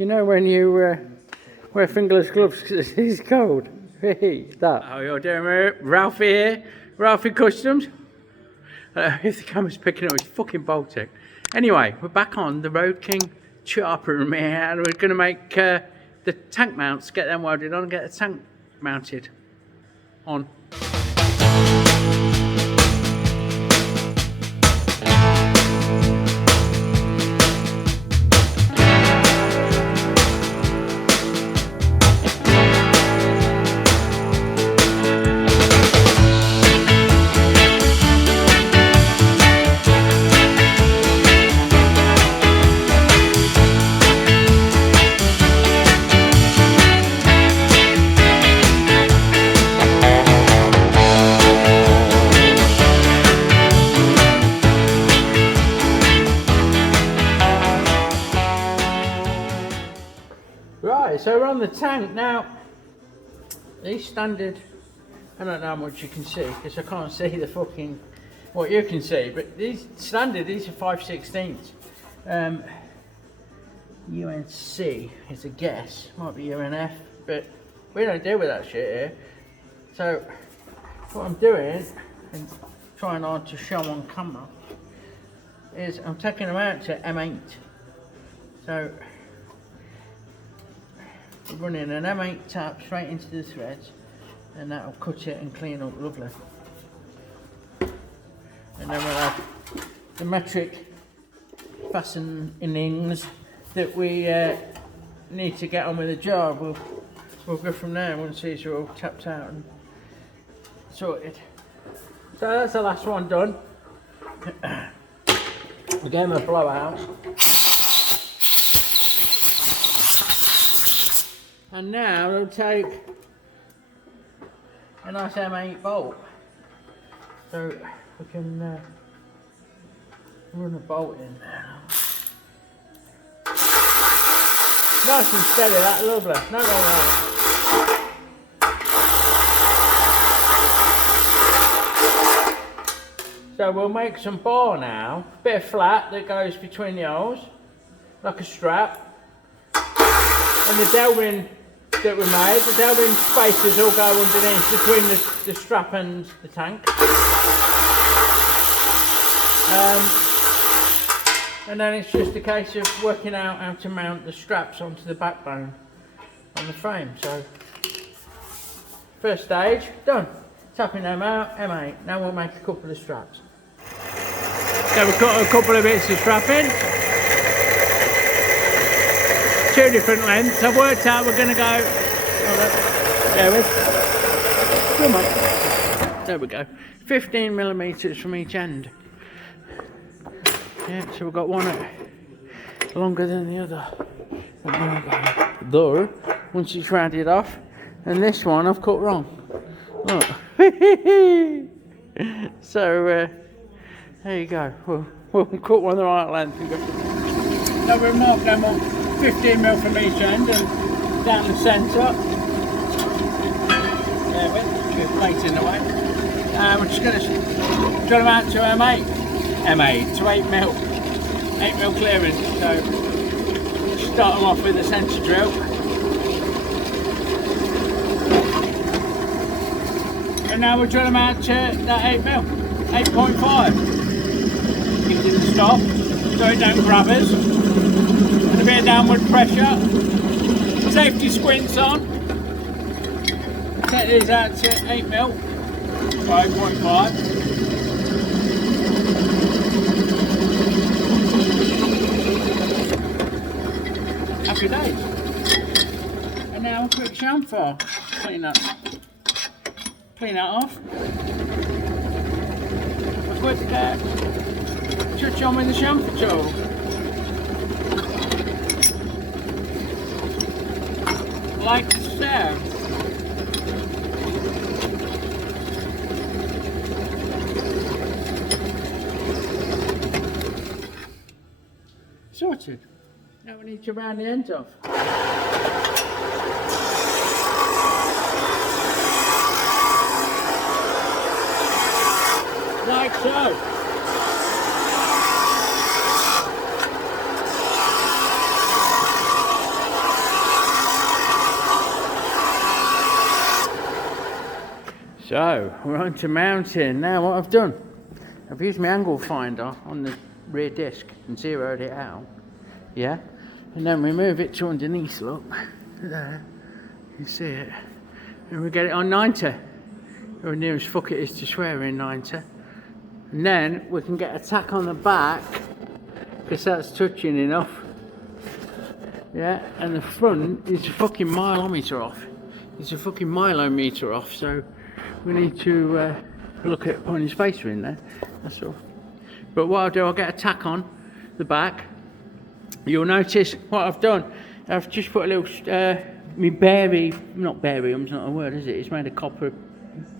You know when you wear fingerless gloves because it's cold? That. How you doing, Ralfy here, Ralfy Customs. If the camera's picking up, it's fucking Baltic. Anyway, we're back on the Road King chopper, man. We're going to make the tank mounts, get them welded on and get the tank mounted on. Right, so we're on the tank now. These standard, I don't know how much you can see because I can't see the fucking what you can see, but these standard, these are 5/16. UNC is a guess, might be UNF, but we don't deal with that shit here. So what I'm doing and trying hard to show on camera is I'm taking them out to M8. So we're running an M8 tap straight into the threads, and that'll cut it and clean up lovely. And then we'll have the metric fastenings that we need to get on with the job. We'll go from there once these are all tapped out and sorted. So that's the last one done. We gave them a blowout. And now we'll take a nice M8 bolt. So we can run a bolt in there. Nice and steady, that, lovely. No wrong with that. So we'll make some bar now, a bit of flat that goes between the holes, like a strap. And the delving that we made, the delving spacers all go underneath between the strap and the tank. And then it's just a case of working out how to mount the straps onto the backbone on the frame. So first stage done, tapping them out, M8. Now we'll make a couple of straps. So we've got a couple of bits of strapping. Two different lengths. I've worked out we're going to go. Come on. There we go. 15mm from each end. Yeah, so we've got one longer than the other. Though, once it's rounded off, and this one I've cut wrong. Look. So there you go. We'll cut one the right length and go. So we'll mark them up. 15mm from each end and down the centre. There with the plate in the way. We're just going to drill them out to M8 to 8mm. 8mm clearance. So start them off with a centre drill. And now we'll drill them out to that 8mm. 8.5. Give it a stop so it don't grab us. A bit of downward pressure, safety squints on, set these out to 8mm, 5.5. Happy days. And now a quick chamfer, clean that off. A quick touch on with the chamfer tool. Like so. Sorted. Now we need to round the ends off. Like so. So we're on to mounting. Now what I've done, I've used my angle finder on the rear disc and zeroed it out. Yeah, and then we move it to underneath, look, there, you see it, and we get it on 90, or near as fuck it is to swear in 90, and then we can get a tack on the back, because that's touching enough, yeah, and the front is a fucking milometer off, it's a fucking milometer off, so we need to look at putting a spacer in there, that's all. But what I'll do, I'll get a tack on the back. You'll notice what I've done. I've just put a little, not barium's not a word, is it? It's made of copper,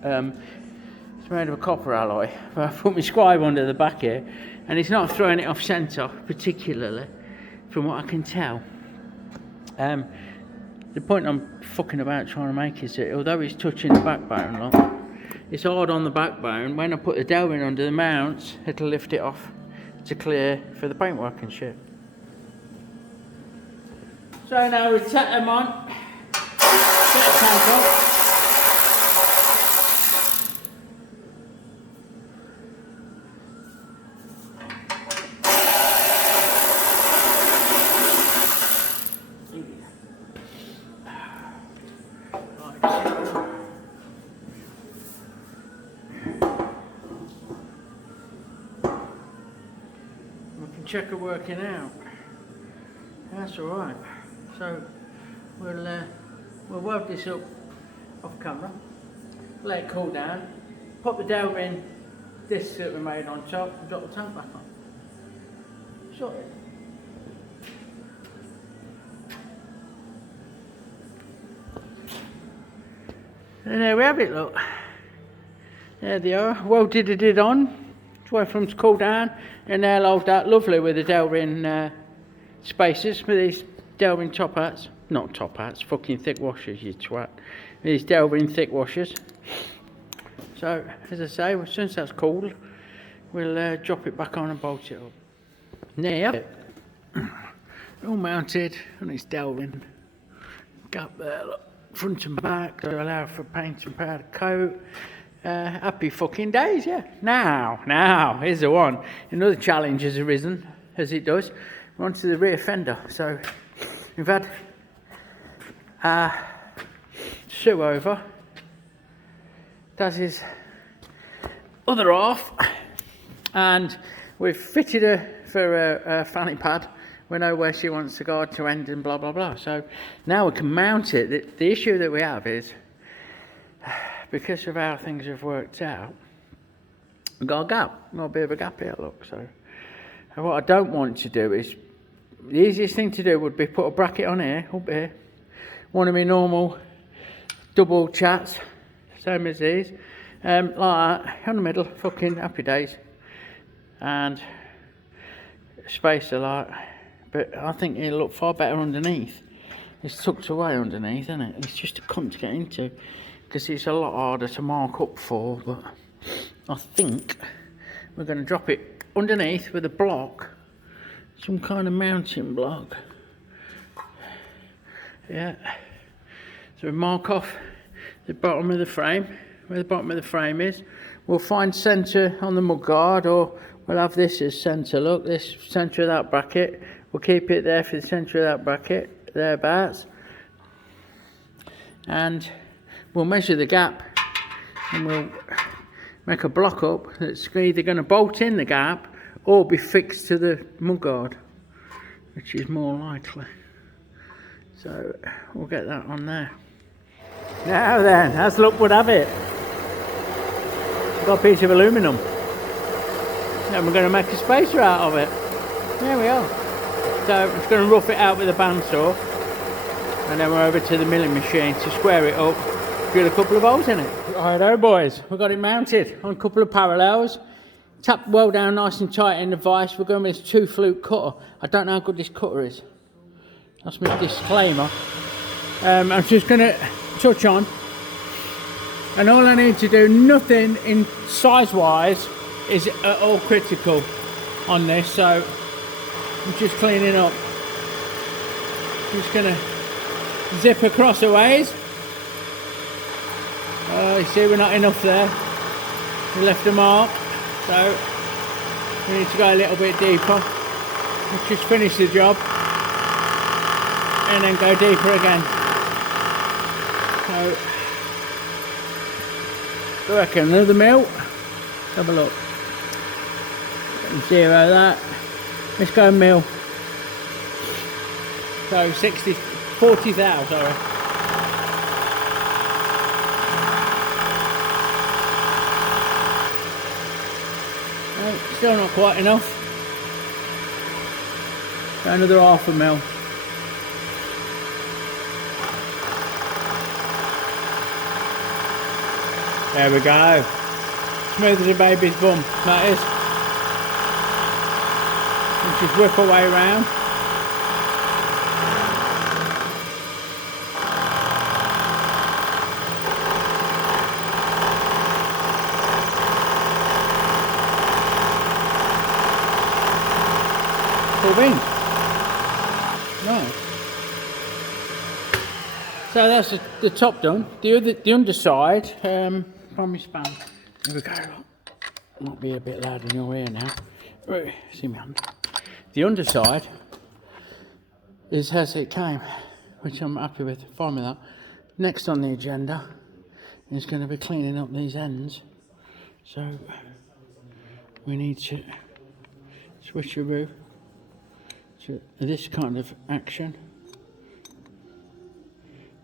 it's made of a copper alloy. But I've put my scribe under the back here, and it's not throwing it off centre, particularly, from what I can tell. The point I'm fucking about trying to make is that although it's touching the backbone, look, it's hard on the backbone. When I put the dowel in under the mounts, it'll lift it off to clear for the paintwork and shit. So now we set them on, set the tank up. We can check her working out. That's all right. So we'll weld this up off camera, let it cool down, pop the dowel in discs that we made on top, and drop the tank back on. Sorted. And there we have it, look. There they are, welded it on. Just wait for them to cool down, and they'll hold that lovely with the dowel in spacers with these delving top hats, not top hats, fucking thick washers, you twat. These delving thick washers. So, as I say, as soon as that's cooled, we'll drop it back on and bolt it up. There you have it. All mounted on its delving. Gap there, look, front and back to allow for paint and powder coat. Happy fucking days, yeah. Now, here's the one. Another challenge has arisen, as it does. We're onto the rear fender. So, we've had Sue over, does his other half, and we've fitted her for a fanny pad. We know where she wants the guard to end and blah blah blah. So now we can mount it. The issue that we have is, because of how things have worked out, we've got a gap, got a bit of a gap here, look. So what I don't want to do is, the easiest thing to do would be put a bracket on here, up here, one of my normal double chats, same as these, like that, on the middle, fucking happy days, and spacer like, but I think it'll look far better underneath. It's tucked away underneath, isn't it? It's just a cunt to get into, because it's a lot harder to mark up for, but I think we're going to drop it underneath with a block, some kind of mounting block. Yeah. So we mark off the bottom of the frame, where the bottom of the frame is. We'll find centre on the mudguard, or we'll have this as centre. Look, this centre of that bracket. We'll keep it there for the centre of that bracket, thereabouts. And we'll measure the gap, and we'll make a block up that's either going to bolt in the gap or be fixed to the mudguard, which is more likely. So we'll get that on there. Now then, as luck would have it, we've got a piece of aluminium, and we're going to make a spacer out of it. There we are. So I'm just going to rough it out with a bandsaw, and then we're over to the milling machine to square it up, drill a couple of holes in it. Righto boys, we've got it mounted on a couple of parallels. Tap well down nice and tight in the vise. We're going with this 2-flute cutter. I don't know how good this cutter is. That's my disclaimer. I'm just going to touch on, and all I need to do, nothing in size wise is at all critical on this, so I'm just cleaning up. I'm just going to zip across the ways, You see we're not enough there. We left a mark, so we need to go a little bit deeper. Let's just finish the job and then go deeper again. So I reckon another mil. Have a look. Zero that. Let's go mil. So 40 thou, sorry. No, still not quite enough. So another half a mil. There we go. Smooth as a baby's bum, that is. And just whip away round. Full in. Right. So that's the top done. The underside, from my span. Here we go. Might be a bit loud in your ear now. Right, see me hand. The underside is as it came, which I'm happy with. Fine with that. Next on the agenda is going to be cleaning up these ends. So we need to switcheroo to this kind of action,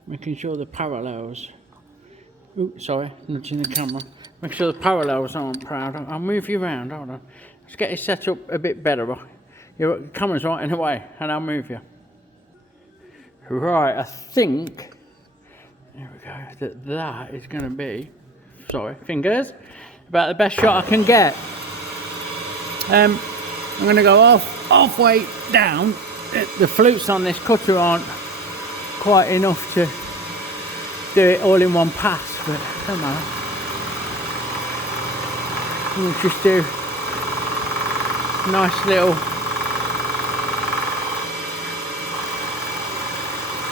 making sure the parallels. Ooh, sorry, nudging the camera. Make sure the parallels aren't proud. I'll move you around, hold on. Let's get it set up a bit better. Your camera's right in the way, and I'll move you. Right, I think, there we go, that is going to be, sorry, fingers, about the best shot I can get. I'm going to go halfway down. The flutes on this cutter aren't quite enough to do it all in one pass, but don't matter. We'll just do a nice little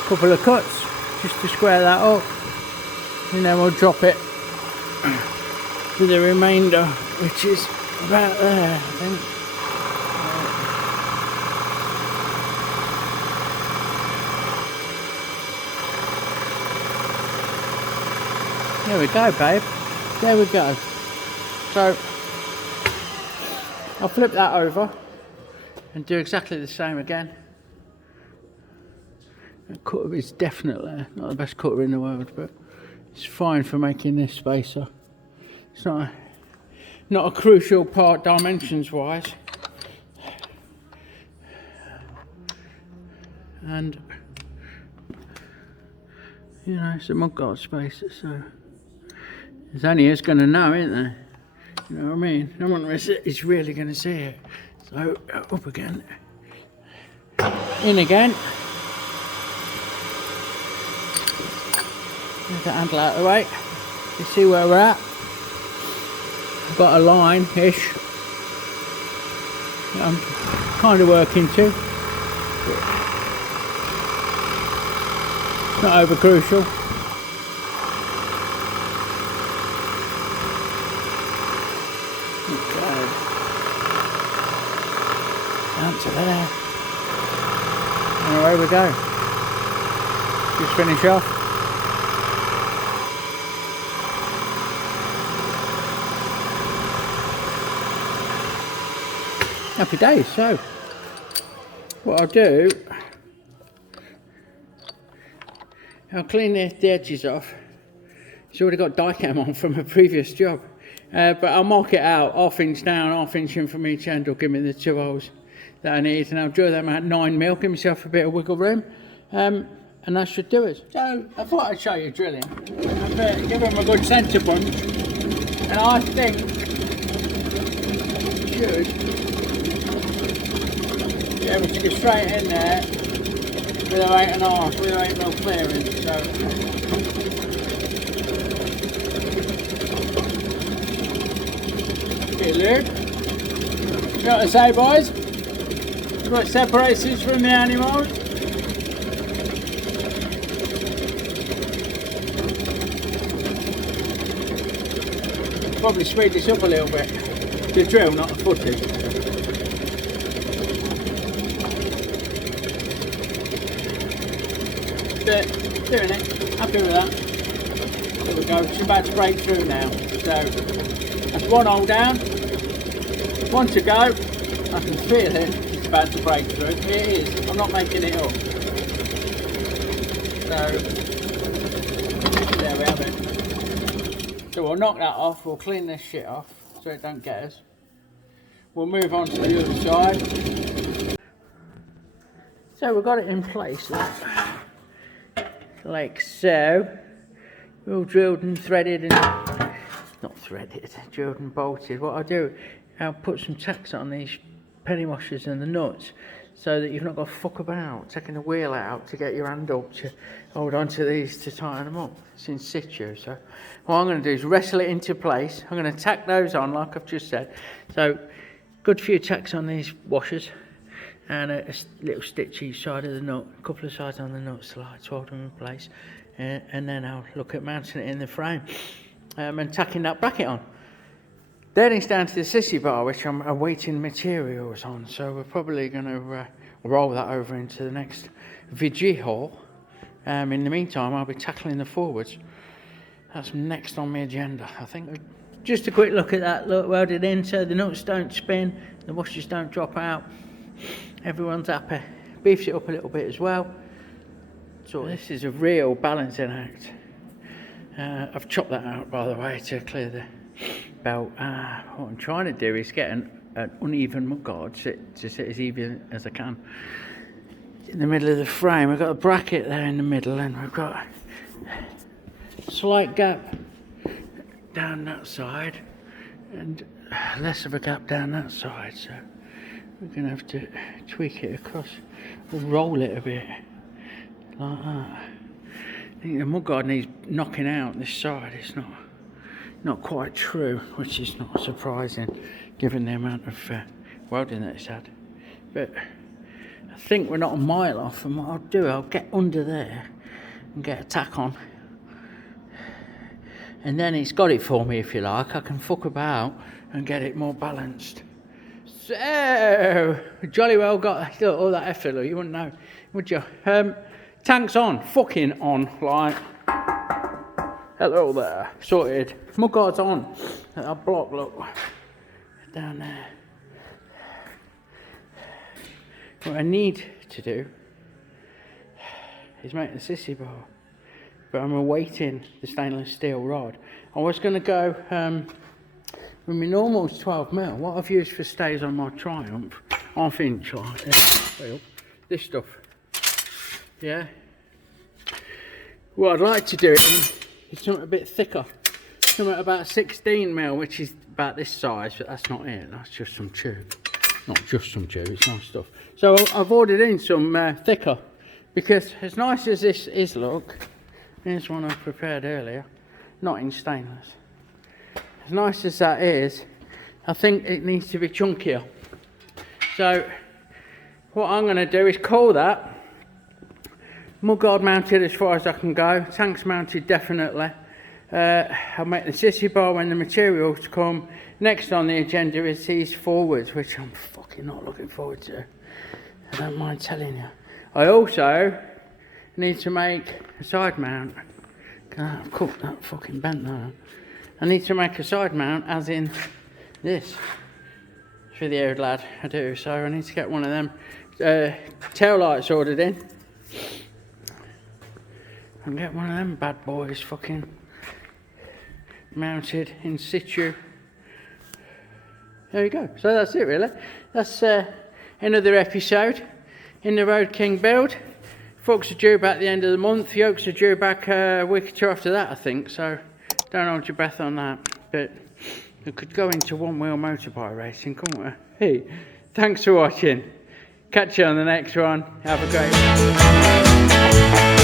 couple of cuts just to square that up, and then we'll drop it to the remainder, which is about there, I think. There we go, babe. There we go. So I'll flip that over and do exactly the same again. That cutter is definitely not the best cutter in the world, but it's fine for making this spacer. It's not a crucial part dimensions wise. And you know, it's a mudguard spacer, so there's only us going to know, isn't there? You know what I mean? No one is really going to see it. So up again, in again. Move the handle out of the way. You see where we're at. I've got a line-ish that I'm kind of working to. It's not over crucial. Down to there. And away we go. Just finish off. Happy days. So what I'll do, I'll clean the edges off. It's already got die cam on from a previous job, but I'll mark it out, half inch down, half inch in from each end will give me the 2 holes that I need, and I'll drill them at 9mm, give myself a bit of wiggle room, and that should do it. So I thought I'd show you drilling, and give them a good centre punch, and I think should be able to get straight in there with a 8.5, with a 8mm clearance. So get lube. You know what I say, boys? What separates us from the animals? probably speed this up a little bit. The drill, not the footage. Doing it. Happy with that. There we go. It's about to break through now. So that's one hole down. One to go. I can feel it. It's about to break through. It is. I'm not making it up. So there we have it. So we'll knock that off. We'll clean this shit off so it don't get us. We'll move on to the other side. So we've got it in place like so. All drilled and threaded and not threaded, drilled and bolted. What I'll do, I'll put some tacks on these penny washers and the nuts so that you've not got to fuck about taking the wheel out to get your hand up to hold on to these to tighten them up. It's in situ. So what I'm going to do is wrestle it into place. I'm going to tack those on like I've just said. So good few tacks on these washers and a little stitch each side of the nut, a couple of sides on the nuts to hold them in place. And then I'll look at mounting it in the frame and tacking that bracket on. Then it's down to the sissy bar, which I'm awaiting materials on, so we're probably going to roll that over into the next VG haul. In the meantime, I'll be tackling the forwards. That's next on my agenda, I think. Just a quick look at that, look, welded in so the nuts don't spin, the washers don't drop out. Everyone's happy. Beefs it up a little bit as well. So this is a real balancing act. I've chopped that out, by the way, to clear the belt. What I'm trying to do is get an uneven mudguard to sit as even as I can in the middle of the frame. We've got a bracket there in the middle, and we've got a slight gap down that side and less of a gap down that side. So we're going to have to tweak it across, or roll it a bit. Like that. I think the mudguard needs knocking out this side. It's not quite true, which is not surprising given the amount of welding that it's had. But I think we're not a mile off, and what I'll do, I'll get under there and get a tack on, and then it's got it for me, if you like. I can fuck about and get it more balanced. So jolly well got all that effort, you wouldn't know, would you? Tank's on, fucking on, like, hello there, sorted. Mudguard's on, that block, look, down there. What I need to do is make the sissy bar, but I'm awaiting the stainless steel rod. I was going to go, with my normal's 12mm, what I've used for stays on my Triumph, 1/2 inch, like this stuff. Yeah. What I'd like to do it in is something a bit thicker. Something about 16mm, which is about this size, but that's not it. That's just some tube. Not just some tube, it's nice stuff. So I've ordered in some thicker, because as nice as this is, look, here's one I prepared earlier, not in stainless. As nice as that is, I think it needs to be chunkier. So what I'm going to do is call that. Mudguard mounted as far as I can go, tanks mounted definitely. I'll make the sissy bar when the materials come. Next on the agenda is these forwards, which I'm fucking not looking forward to. I don't mind telling you. I also need to make a side mount. I've cooked that, fucking bent that. I need to make a side mount, as in this. For the old lad, I do. So I need to get one of them tail lights ordered in. And get one of them bad boys fucking mounted in situ. There you go. So that's it, really. That's another episode in the Road King build. Forks are due back at the end of the month. Yokes are due back a week or two after that, I think. So don't hold your breath on that. But we could go into one-wheel motorbike racing, couldn't we? Hey, thanks for watching. Catch you on the next one. Have a great one.